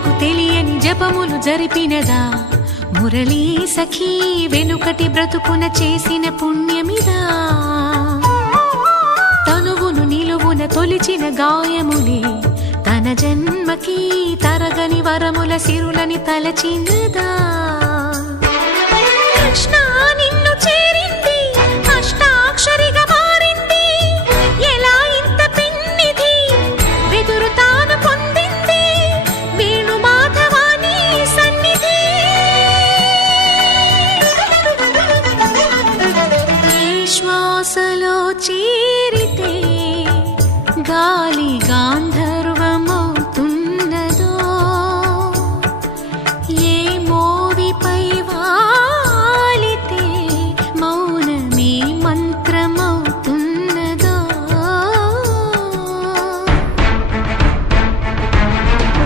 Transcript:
జనులకు తెలియని జపములు జరిపినదా మురళీ సఖీ వెనుకటి బ్రతుకున చేసిన పుణ్యమిదా తనువును నిలువున తొలిచిన గాయములే తన జన్మకి తరగని వరముల సిరులని తలచినదా కృష్ణాని